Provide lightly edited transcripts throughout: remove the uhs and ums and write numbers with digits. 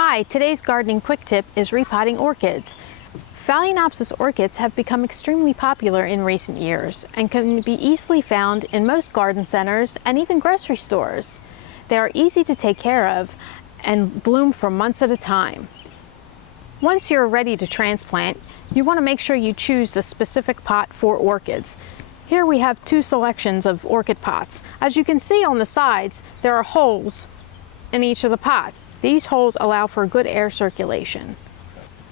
Hi, today's gardening quick tip is repotting orchids. Phalaenopsis orchids have become extremely popular in recent years and can be easily found in most garden centers and even grocery stores. They are easy to take care of and bloom for months at a time. Once you're ready to transplant, you want to make sure you choose the specific pot for orchids. Here we have two selections of orchid pots. As you can see on the sides, there are holes in each of the pots. These holes allow for good air circulation.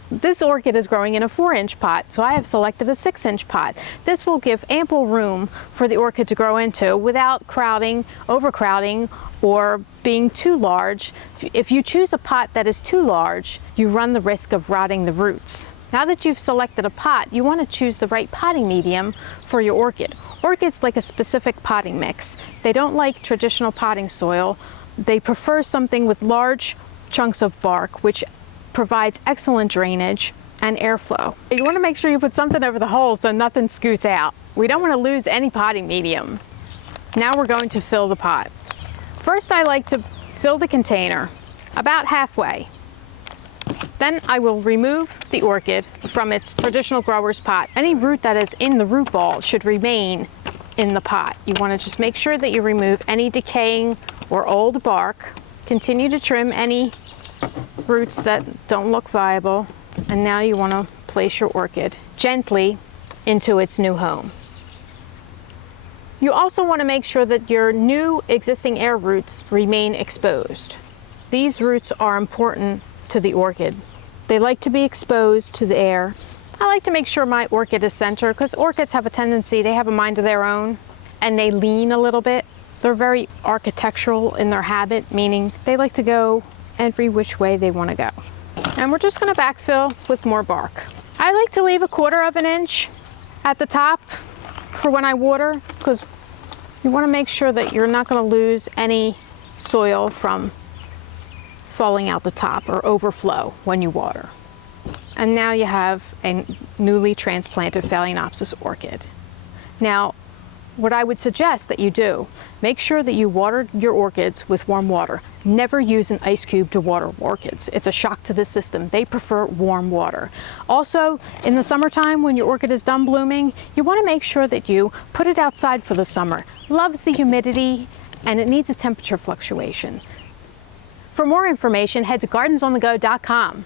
This orchid is growing in a 4-inch pot, so I have selected a 6-inch pot. This will give ample room for the orchid to grow into without crowding, overcrowding, or being too large. If you choose a pot that is too large, you run the risk of rotting the roots. Now that you've selected a pot, you want to choose the right potting medium for your orchid. Orchids like a specific potting mix. They don't like traditional potting soil. They prefer something with large chunks of bark, which provides excellent drainage and airflow. You want to make sure you put something over the hole so nothing scoots out. We don't want to lose any potting medium. Now we're going to fill the pot. First, I like to fill the container about halfway. Then I will remove the orchid from its traditional grower's pot. Any root that is in the root ball should remain in the pot. You want to just make sure that you remove any decaying or old bark. Continue to trim any roots that don't look viable. And now you want to place your orchid gently into its new home. You also want to make sure that your new existing air roots remain exposed. These roots are important to the orchid. They like to be exposed to the air. I like to make sure my orchid is centered because orchids have a tendency, they have a mind of their own and they lean a little bit. They're very architectural in their habit, meaning they like to go every which way they want to go. And we're just going to backfill with more bark. I like to leave 1/4 inch at the top for when I water because you want to make sure that you're not going to lose any soil from falling out the top or overflow when you water. And now you have a newly transplanted Phalaenopsis orchid. Now, what I would suggest that you do, make sure that you water your orchids with warm water. Never use an ice cube to water orchids. It's a shock to the system. They prefer warm water. Also, in the summertime when your orchid is done blooming, you want to make sure that you put it outside for the summer. Loves the humidity and it needs a temperature fluctuation. For more information, head to gardensonthego.com.